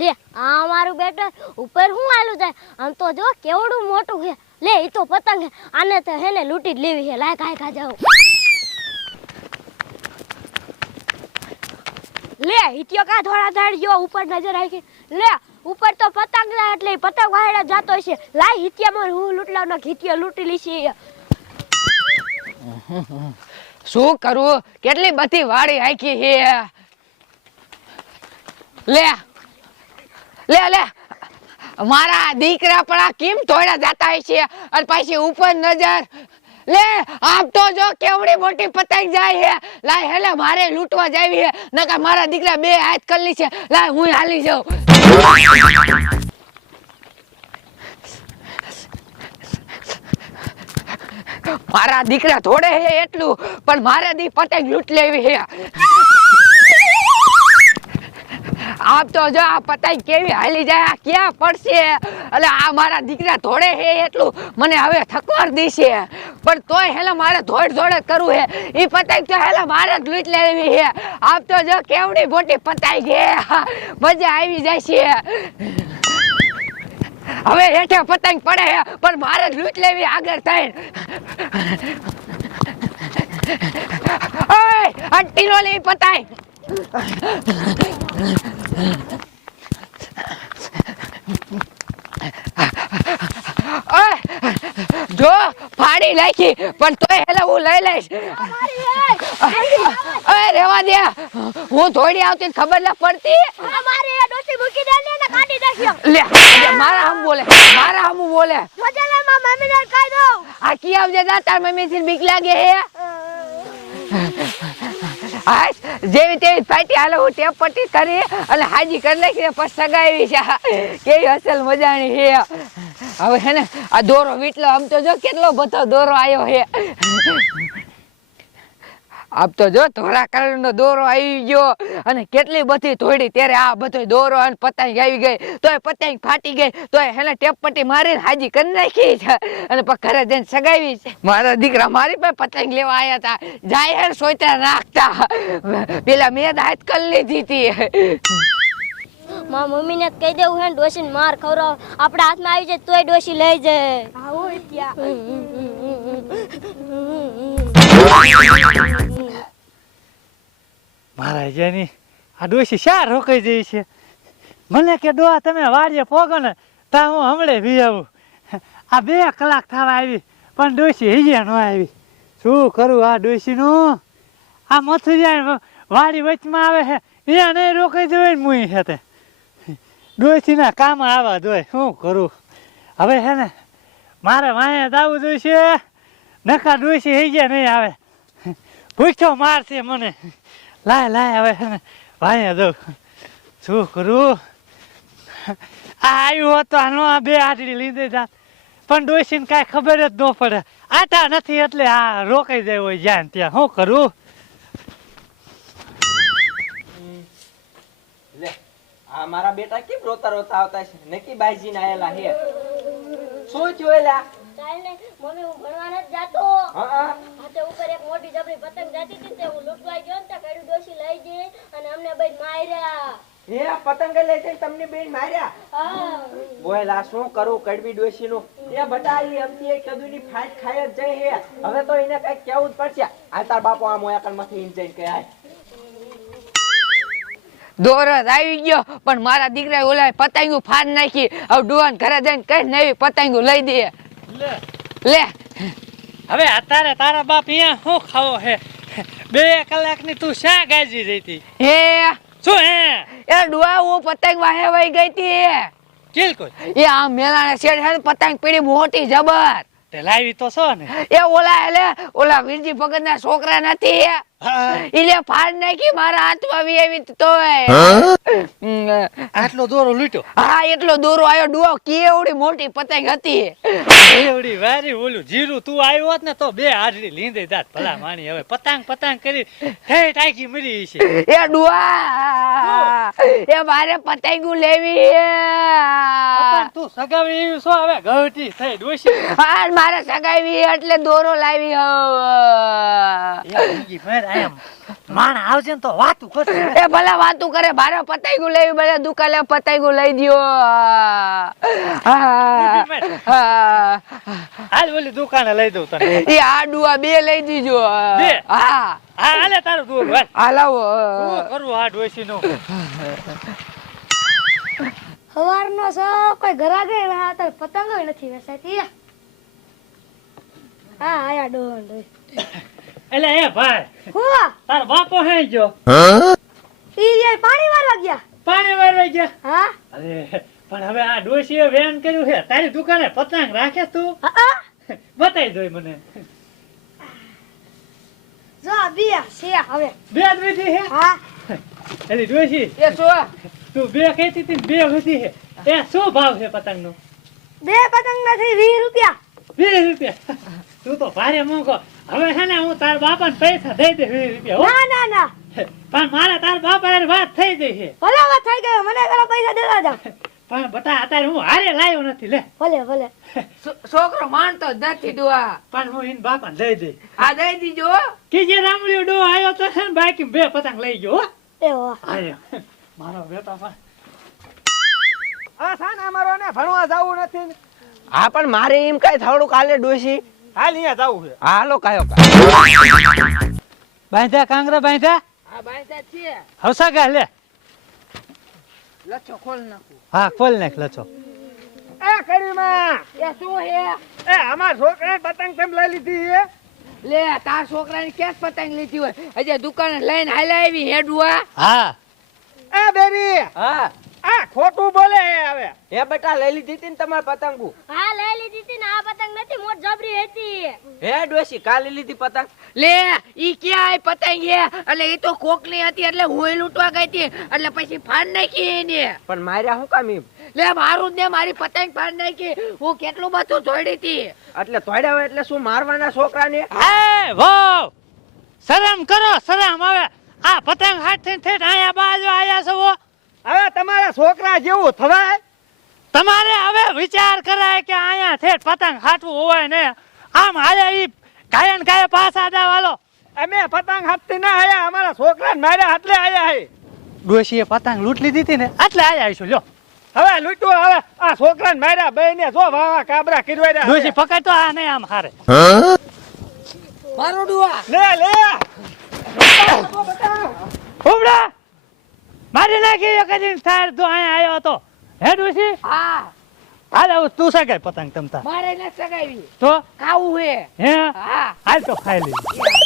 લે, આ અમારું બેટો ઉપર હું આલું જાય? આમ તો જો કેવડું મોટું છે. લે એ તો પતંગ આને તો હે ને લૂંટી જ લેવી છે. લાય કાય કા જાવ લે હિત્યો કા થોડા ધાડ જો ઉપર નજર રાખી? લે, ઉપર તો પતંગ લા એટલે પતંગ વાહેડા જાતો છે લાય હિત્યામાં હું લૂંટલાવ ના હિત્યો લૂંટી લીશી શું કરવું કેટલી બધી વાડી હાકી છે. લે લે લે. મારા દીકરા પણ આ કેમ તોડ્યા જતા છે. અને પાછી ઉપર નજર. લે, આમ તો જો કેવડી મોટી પતંગ જાય છે લાય હેલે, મારે લૂંટવા જાવી છે નકર મારા દીકરા બે હાથ કરલી છે. લાય, હું હાલી જાઉં. મારા દીકરા થોડે હે એટલું. પણ મારે દી પતંગ લૂંટ લેવી હે. આપ તો જો આ પતંગ કેવી હાલી જાય, આ ક્યાં પડશે? એટલે આ મારા દીકરા ધોડે હે એટલું. મને હવે થકવાર દેશે. પણ તોય હેલા મારે ધોડ ધોડે કરવું હે. એ પતાઈ તો હેલા મારે જ લૂંટ લેવી હે. આપ તો જો કેવડી મોટી પતાઈ ગઈ મજા આવી જાય છે હવે હેઠે પતંગ પડે હે, પણ મારે લૂંટ લેવી આગળ થઈને. ઓય આ ટીલો પતંગ ઓય જો ફાડી નાખી પણ તોય હેલે હું લઈ લઈશ. અરે રેવા દે. હું થોડી આવતી ખબર ના પડતી. મારી ડોસી મૂકી દે ને કાઢી નાખ્યો. લે લે, મારા હમ બોલે મારા હમ બોલે. મજાલે માં મમ્મીને કહી દઉં. આ કી આવજે જા તાર મમ્મી થી બીક લાગે હે. હાશ જેવી તેવી ફાટી હાલો હું ટેપ પટ્ટી કરી અને હાજી કરી નાખી પછી સગાવી છે. કેવી અસલ મજાની છે. હવે હે ને, આ દોરો વીટલો, આમ તો જો કેટલો બધો દોરો આવ્યો હે આપ તો જો ધોળા કલરનો દોરો આવી ગયો અને કેટલી બધી થોડી ત્યારે આ બધો દોરો અને પતંગ આવી ગઈ. તોય પતંગ ફાટી ગઈ તોય એને ટેપપટી મારીને હાજી કરી નાખી છે. અને ઘરે જઈને સગાવી છે. મારા દીકરા મારી પાસે પતંગ લેવા આવ્યા હતા. જાય હે સોયતા નાખતા. પેલા મેં હાથ કરી લીધી હતી. માં મમ્મીને કહી દેવું હે ને ડોશીને માર ખવડાવ. આપણા હાથમાં આવી જાય તોય ડોશી લઈ જાય. આવો મારા જેની આ ડોસી શા રોકાઈ જઈ છે. મને કે, ડોહા, તમે વાડીએ પોગો ને, તા હું હમણે ભી આવું આ બે કલાક થવા આવી, પણ ડોસી હૈયા ન આવી. શું કરું આ ડોશીનું? આ મથુરિયા વાડી વચમાં આવે છે અહીંયા નહીં રોકાઈ જવાય ને મુઈ તે ડોશીના કામ આવા જોઈએ શું કરું? હવે છે ને, મારે વાંહે જવું જોઈશે. નકા ડોસી હૈયા નહીં આવે. ભૂખ્યો મારશે મને. લાય લાય હવે છે ને ભાઈ દઉં શું કરું? આ આવ્યું હોત આનો આ બે આટલી લીધે જાત. પણ ડોસીને કાંઈ ખબર જ ન પડે. આટા નથી એટલે આ રોકાઈ જાય હોય જ્યાં ને ત્યાં. શું કરું? આ મારા બેટા કેમ રોતા રોતા આવતા છે? નકી બાઈજી ના આયેલા હે શું થયું એલા? ચાલને મમ્મી હું ભણવા નથી જાતો. હા હા. હાથે ઉપર એક મોટી જબરી પતંગ જાતી હતી તે હું લૂંટવા ગયો ને ત્યાં કડું ડોશી લઈ ગઈ અને અમને બેન માર્યા હે આ પતંગ લઈ જઈને તમને બેન માર્યા? હા. શું કરું કડવી ડોશી નું એ બટા ઈ અમથી એક કદુની ફાઈટ ખાઈ જ જઈ હે. હવે તો એને કંઈક કેવું જ પડશે. આ તાર બાપો આ મોયા માંથી ઈન જઈને કહે આય આવી ગયો પણ મારા દીકરા ઓલા પતંગો ફાડ નાખી. હવે ડુવાન ઘરે જઈને કઈ નવી પતંગો લઈ દે લે. લે. હવે અત્યારે તારા બાપ અહીંયા શું ખાવો હે? બે કલાકની તું શા ગાજી રહી હતી હે. શું હે? એ ડુઆ હું પતંગ વાહે વહી ગઈ હતી કિલ કોઈ? એ આ મેલાને શેડ હે ને પતંગ પીડી મોટી જબર. તે લાવી તો છો ને. એ ઓલા એટલે ઓલા વીરજી ભગત ના છોકરા નથી હા. એટલે ફાડ નાખી મારા હાથમાં વી આવી તોય. હમ, આટલો દોરો લૂટ્યો? હા એટલો દોરો આવ્યો ડુઆ કેવડી મોટી પતંગ હતી. એવડી વારી ઓલું જીરું તું આવ્યો હોત ને તો બે હાજરી લીંદે જાત ભલા માણી. હવે પતંગ પતંગ કરી હે ટાઈકી મરી છે એ ડુઆ એ મારે પતંગો લેવી છે. તું સગાવી એવી છો? હવે ગવટી થઈ ડોશી. હા મારે સગાવી એટલે દોરો લાવી મર એમ. માણ આવશે ને તો વાતું કરશે એ ભલા વાતું કરે બારે પતાઈ લઈ ભલે દુકાને પતાઈ લઈ દ્યો. હાલ ઓલી દુકાને લઈ દઉં તને. એ આડુઆ બે લઈ દીજો. બે? હા. હાલે તારું હાલ. સવારનો સો કોઈ ઘરા ગઈ ના? પતંગો નથી વેચાતી. હા આયા ડોહી. એટલે એ ભાઈ હુઆ તાર બાપો હે ગયો. ઈ યાર પાણી વાળવા ગયા? પાણી વારવા ગયા? હા? અરે પણ હવે આ ડોશીએ વેન કર્યું છે. તારી દુકાને પતંગ રાખે તું? હા બતાવી દો મને. જો બિયા છે હવે. બે જ વીધી હે હા. એલી ડોશી એ સો તું બે કહેતી હતી ને બે વીધી હે એ શું ભાવ છે પતંગનો? બે પતંગ નથી વીસ રૂપિયા. વીસ રૂપિયા? તું તો ભારે મોંઘો. હવે છે ને હું તાર બાપાને પૈસા દઈ દે રૂપિયા ના ના ના. પણ મારા તાર બાપા વાત થઈ ગઈ છે. ભલે વાત થઈ ગયો મને પેલા પૈસા દેવા જાવ પણ બતા અત્યારે હું હારે લાવ્યો નથી લે. ભલે ભલે. છોકરો માનતો જ નથી ડોહા પણ હું એને બાપાને દઈ દઈ આ દઈ દીજો કે જે રામડિયો ડો આવ્યો તો છે ને બાકી બે પતંગ લઈ ગયો હો. એવો આયો. મારો બેટા પણ. આ સાના મારો ને ભણવા જાવું નથી હા પણ મારે એમ કઈ થોડું કાલે ડોશી. હાલ અહીંયા જાવું છે. હાલો કાયો બાંધ્યા કાંગરા બાંધ્યા? હા બાંધ્યા છે. હવસા ગા લે. લચ્છો ખોલ નાખું. હા ખોલ નાખ લચો. એ કરીમાં એ શું હે? એ અમાર છોકરા પતંગ કેમ લઈ લીધી હે? લે તાર છોકરાની ક્યાં પતંગ લીધી હોય. હજી દુકાને લઈને હાલે આવી હેડુઆ. હા. એ બેરી. હા. આ ખોટું બોલે હે હવે. હે બેટા લઈ લીધી હતી ને તમારે પતંગુ. હા લઈ લીધી હતી ને આ પતંગ નથી મોટ જબરી હતી. હે ડોશી કાલે લીધી પતંગ? લે ઈ ક્યાં પતંગ હે? એટલે ઈ તો કોકની હતી એટલે હું લૂંટવા ગઈ હતી. એટલે પછી ફાડ નાખી એને. પણ માર્યા હું કામ એમ? લે મારું જ ને મારી પતંગ ફાડ નાખી. હું કેટલું બધું જોડી હતી. એટલે તોડ્યા હોય એટલે શું મારવાના છોકરાને? હે વો શરમ કરો શરમ. હવે આ પતંગ હાથ થઈને ઠેઠ આયા બાજુ આયા છો હવે તમારા છોકરા જેવું થવાય? તમારે હવે વિચાર કરાય કે અહીંયા ઠેઠ પતંગ હાટવું હોય ને આમ હાલે ઈ કાયન કાય પાછા દાવાલો અમે પતંગ હાથથી ના આયા અમારા છોકરા માર્યા હાથલે આયા હે. ડોશીએ પતંગ લૂંટ લીધી હતી ને એટલે આયા આવીશું લ્યો. હવે લૂંટું હવે આ છોકરા માર્યા બે ને જો વાવા કાબરા રહ્યા ડોશી પકડ તો આ નહીં આમ હારે. મારો ડુઆ. લે લે. મારી નાખી એક જ થાય તો અહીંયા આવ્યો હતો. હે ડોશી? હા. હાલ આવું તું સગાય પતંગ તમતા? મારે ન સગાવી તો? ખાવું હે. હે? હા. હાલ તો ખાઈ લીધી